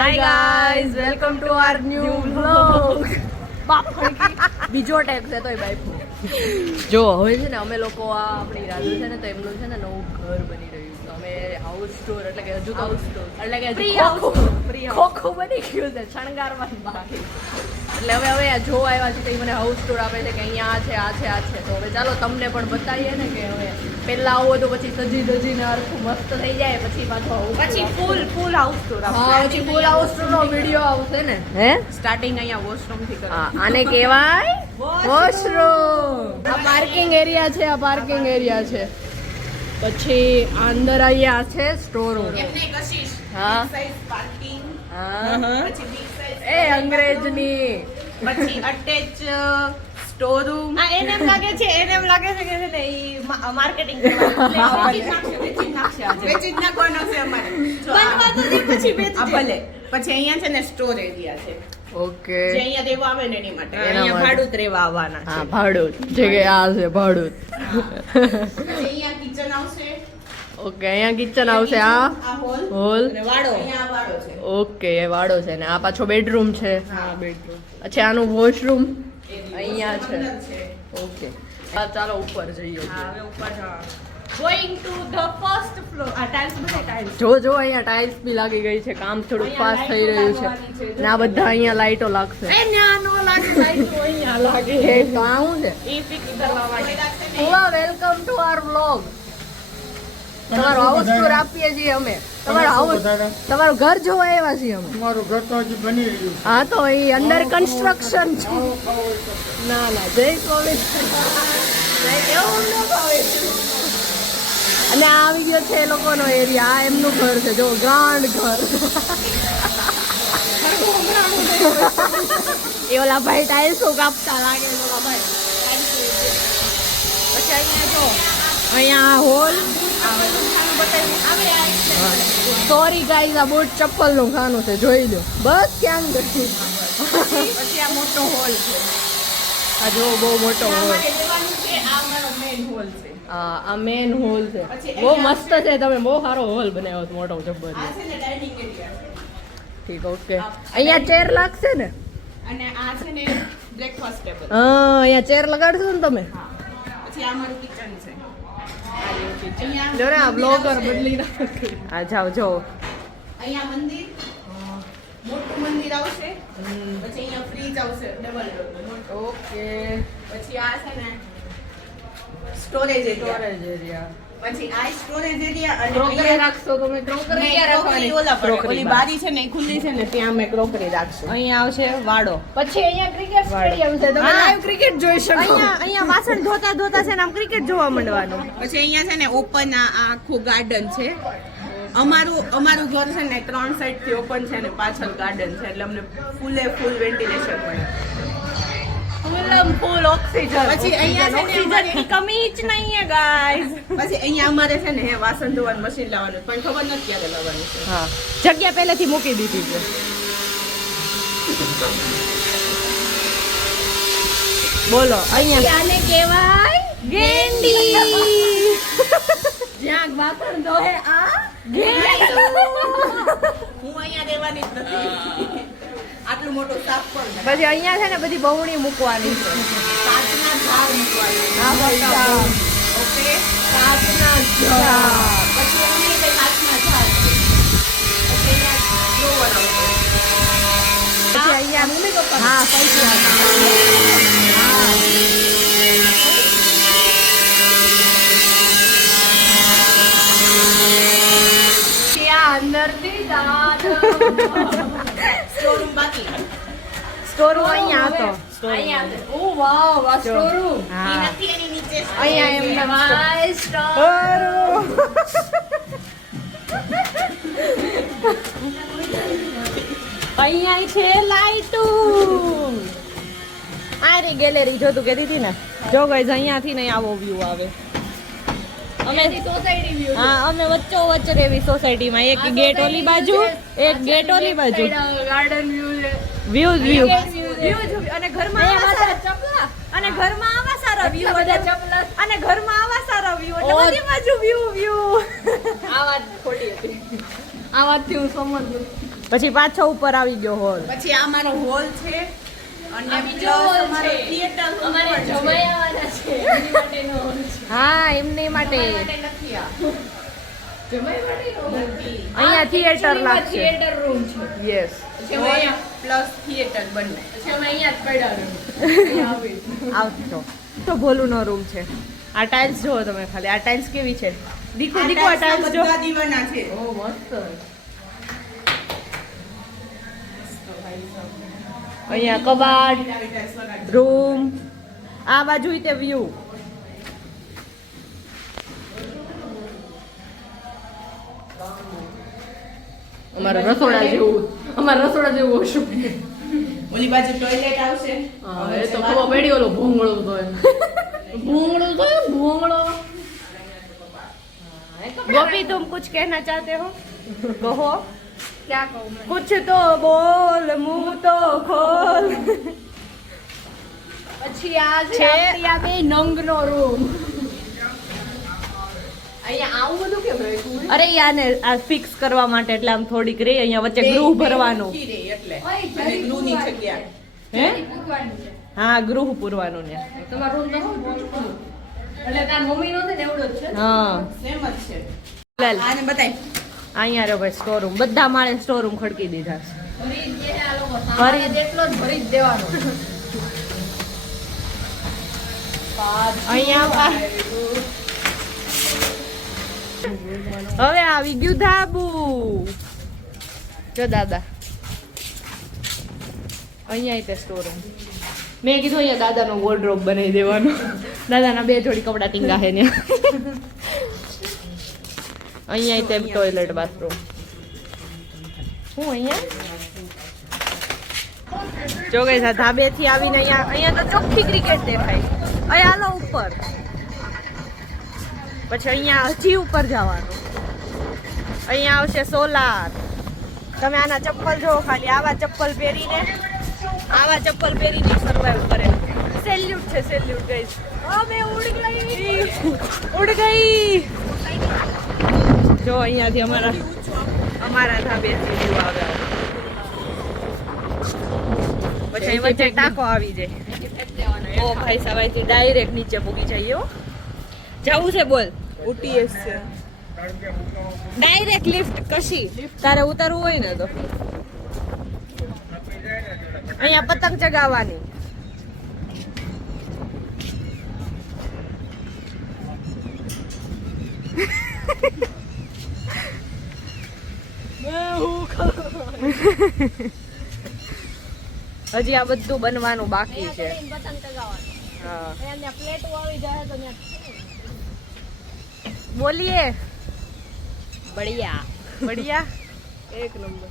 Hi guys, welcome to our new vlog. બીજો tag છે તોય બાઈક જો હવે છે ને અમે લોકો આ આપણી રાજુ છે ને તો એમનું છે ને નવું ઘર બની રહ્યું છે. અમે હાઉસ સ્ટોર એટલે કે હજુ તો હાઉસ સ્ટોર એટલે કે ખોખો બની ગયું છે શણગારવા બાકી. એટલે હવે જો આવ્યા છે તો મને હાઉસ સ્ટોર આપે છે કે અહીંયા આ છે તો હવે ચાલો તમને પણ બતાવીએ ને કે હવે પહેલા આવો તો પછી સજી ધજીને આખું મસ્ત થઈ જાય પછી પાછો પછી ફૂલ હાઉસ ટૂર હા પછી ફૂલ હાઉસ ટૂર નો વિડિયો આવશે ને હે સ્ટાર્ટિંગ અહીંયા વોશરૂમ થી કરો. આને કહેવાય વોશરૂમ. આ પાર્કિંગ એરિયા છે પછી અંદર અહીંયા છે સ્ટોર રૂમ. એમને કશિશ હા સાઈઝ પાર્કિંગ હા પછી બિગ સાઈઝ એ અંગ્રેજની પછી અટેચ સ્ટોર રૂમ. એને એમ લાગે છે કે છે ને ઈ માર્કેટિંગ વેચી નાખવાનો છે અમારે બનવા તો દે પછી વેચી ભલે. પછી અહીંયા છે ને સ્ટોર એરિયા છે ઓકે જે અહીંયા દેવા આવે ને એની માટે અહીંયા ભાડુત રહેવા આવવાના છે. હા ભાડું જે કે આ છે ભાડું. પછી અહીંયા કિચન આવશે. ઓકે અહીંયા કિચન આવશે આ હોલ અને વાડો અહીંયા વાડો છે. ઓકે એ વાડો છે ને આ પાછો બેડરૂમ છે. હા બેડરૂમ અચ્છા આનું વોશરૂમ અહીંયા અહીંયા છે. ઓકે ચાલો ઉપર જઈએ. હા હવે ઉપર going to the first floor. આ ટાઇલ્સ બધા ટાઇલ્સ જો અહીંયા ટાઇલ્સ બી લાગી ગઈ છે કામ થોડું ફાસ્ટ થઈ રહ્યું છે ને આ બધા અહીંયા લાઈટો લાગશે. એ ન્યાનો લાગે લાઈટ અહીંયા લાગે એ તો આ શું છે એ ફિક્સ કરવા માટે. પૂરા વેલકમ ટુ આર વ્લોગ. તમારું હાઉસ ટૂર આપીએ છીએ અમે. તમારું ઘર જોવા આવ્યા છીએ અમે. મારું ઘર તો હજી બની રહ્યું છે. હા તો એ અંડર કન્સ્ટ્રક્શન છે. ના જય સ્વામી. એવું ન ભાવે. અને આ આવી ગયો છે એ લોકોનો એરિયા. આ એમનું ઘર છે જો ગ્રાન્ડ ઘર. એ ઓલા ભાઈ ટાઇલ્સો કાપતા લાગે ઓલા ભાઈ. પછી અહીંયા જો અહીંયા હોલ. સોરી ગાઈઝ આ બૂટ ચપ્પલ નું ખાનું છે જોઈ લો બસ ક્યાં ગઈ. પછી આ મોટો હોલ છે. આ જો બહુ મોટો હોલ. અમારે જવાનું છે. આ અમારો મેઇન હોલ છે. આ મેન હોલ છે. પછી બહુ મસ્ત છે. તમે બહુ સારો હોલ બનાવ્યો છે મોટો જબ્બર. આ છે ને ડાઇનિંગ એરિયા. ઠીક ઓકે. અહીંયા ચેર લાગશે ને. અને આ છે ને બ્રેકફાસ્ટ ટેબલ. હા અહીંયા ચેર લગાડશો ને તમે. પછી આ અમારું કિચન છે. અહીંયા જો ને આ બ્લોગર બદલી નાખે. આ જાઓ જો અહીંયા મંદિર મોટું મંદિર આવશે. પછી અહીંયા ફ્રીજ આવશે ડબલ ડોર. ઓકે પછી આ છે ને સ્ટોરેજ સ્ટોરેજ એરિયા. પછી આ સ્ટોરેજ એરિયા અને ક્રોકરી રાખશો તમે. ક્રોકરી નહીં, ક્યાં ક્રોકરી રાખવાની? ઓલા પર. ક્રોકરી ઓલી બાર. બારી છે ને એ ખુલ્લી છે ને ત્યાં અમે ક્રોકરી રાખશું. અહીંયા આવશે વાડો. પછી અહીંયા ક્રિકેટ સ્ટેડિયમ છે. તમે હા. લાઈવ ક્રિકેટ જોઈ શકો. અહીંયા વાસણ ધોતા છે ને આમ ક્રિકેટ જોવા માંડવાનું. પછી અહીંયા છે ને ઓપન આ આખું ગાર્ડન છે. અમારું ઘર છે ને 3 સાઈડ થી ઓપન છે ને પાછળ ગાર્ડન છે એટલે અમને ફૂલ વેન્ટિલેશન મળે. ફૂલ ઓક્સિજન. પછી અહીંયા છે ને ઓક્સિજનની કમી જ નહીં હે ગાઈસ. પછી અહીંયા અમારે છે ને વાસણ ધોવાનું મશીન લાવવાનું પણ ખબર નથી ક્યારે લાવવાનું છે. હા જગ્યા પહેલેથી મૂકી દીધી છે. બોલો અહીંયા આને કહેવાય ગેંડી. જ્યાં વાસણ ધોહે આ ગેંડી. હું અહીંયા રહેવાની જ નથી. આટલું મોટું સાફ પણ પછી અહીંયા છે ને બધી બહુણી મૂકવાની છે. કાચના ઝાડ મૂકવાના. આ બધા ઓકે કાચના ઝાડ. પછી અહીંયા કઈ કાચના ઝાડ છે. ઓકે અહીંયા ડ્રોવર આવશે. પછી અહીંયા હા પૈસા અંદરથી સ્ટોરરૂમ બાકી. સ્ટોર રૂમ અહીંયા હતો. અહીંયા છે. ઓ વાવ આ સ્ટોર રૂમ. ઈ નથી એની નીચે અહીંયા એમ નવાય સ્ટોર રૂમ. અહીંયા છે લાઈટુ. આ રે ગેલેરી જો તું કહેતી હતી ને. જો ગાઈઝ અહીંયાથી નહીં આવો વ્યૂ આવે. અમે સોસાયટી વ્યૂ. હા અમે વચ્ચોવચ્ચ રેવી સોસાયટીમાં. એક ગેટ ઓલી બાજુ એક ગેટ ઓલી બાજુ. ગાર્ડન વ્યૂ છે. વ્યૂ અને ઘરમાં આવા સારા અને ઘરમાં આવા સારા વ્યૂ અને ઘરમાં આવા સારા વ્યૂ એટલે બધી બાજુ વ્યૂ આ વાત ખોટી હતી. આ વાતથી હું સમજુ. પછી પાછો ઉપર આવી ગયો હોલ. પછી આ મારો હોલ છે અને આ બીજો plus hall અમારો છે. theater room અમારે પણ છે. જમાઈ આવવાના છે એની માટેનો hall છે. હા એમની માટે તમારા માટે નથી આ. જમાઈ માટેનો hall. અહીંયા theater લાગશે. થિયેટર રૂમ છે. યસ પછી અમે અહીંયા પ્લસ થિયેટર બંને. પછી અમે અહીંયા જ પડ્યા રહીએ. અહીંયા આવી. આવતો તો ભોલુનો રૂમ છે. આ ટાઇલ્સ જુઓ તમે ખાલી. આ ટાઇલ્સ કેવી છે? દીકો દીકો આ ટાઇલ્સ જો. બધા દીવાના છે. ઓ મસ્ત. અહીંયા કબાટ, રૂમ, આ બાજુ તે વ્યૂ. અમારા રસોડા જેવું હશું. ઓલી બાજુ ટોયલેટ આવશે. હા, એ તો ખબર પડી ઓલો ભૂંગળો તો એમ. ભૂંગળો તો એમ, ભૂંગળો. गोपी तुम कुछ कहना चाहते हो? कहो. क्या कहूँ मैं? कुछ तो बोल, मुंह तो खोल. પછી આ છે છે. આપણી આ બે નંગનો રૂમ. અહીંયા આવું બધું કેમ રાખ્યું? અરે યાને આ ફિક્સ કરવા માટે એટલે આમ થોડીક રે અહીંયા વચ્ચે ગૃહ ભરવાનું. ઊંચી રહે એટલે. ઓય, અને જરી ગૃહની પૂરવાનું. જગ્યા. હે? પૂરવાનું છે. હા ગૃહ પૂરવાનું ને. તમારો રૂમ તો શું પૂરવાનું? એટલે તાર મમ્મીનો છે ને એવડો જ છે ને? હા. સેમ જ છે. લાલ. આને બતાય. અહીંયા રહ્યો ભાઈ સ્ટોર રૂમ. બધા માળે સ્ટોર રૂમ ખડકી દીધા છે. ભરી જ દે આ લોકો. ભરી. સામાન્ય જેટલો જ ભરી જ દેવાનો. અહીંયા હવે આવી ગયું ધાબુ. જો દાદા અહીંયા તે સ્ટોર રૂમ. મેં કીધું અહીંયા દાદાનો વોર્ડરોબ બનાવી દેવાનો. દાદાના 2 જોડી કપડા ટીંગા હે ને. અહીંયા તે ટોયલેટ બાથરૂમ. હું અહીંયા જો ગઈ આ ધાબેથી આવીને અહીંયા તો ચોખ્ખી ક્રિકેટ દેખાય. અહીંયા હાલો ઉપર. પછી અહીંયા હજી ઉપર જવાનું. અહીંયા આવશે સોલાર. તમે આના ચપ્પલ જો ખાલી. આવા ચપ્પલ પહેરીને સર્વાઈવ કરે. સેલ્યુટ છે સેલ્યુટ ગાઈસ. અમે ઉડ ગઈ. જો અહીંયાથી અમારા ધાબેથી વ્યૂ આવે. પછી અહીં વચ્ચે ટાંકો આવી જાય. ઓ ભાઈ સવાઈથી ડાયરેક્ટ નીચે પૂગી જઈએ હો. જવું છે બોલ. OTS છે. ડાયરેક્ટ લિફ્ટ કશી તારે ઉતરવું હોય ને તો અહીંયા પતંગ ચગાવવાની. હજી આ બધું બનવાનું બાકી છે. પતંગ ચગાવવાનો. હા અહીંયા પ્લેટો આવી જાય તો ત્યાં બોલીએ બઢિયા બઢિયા. એક નંબર.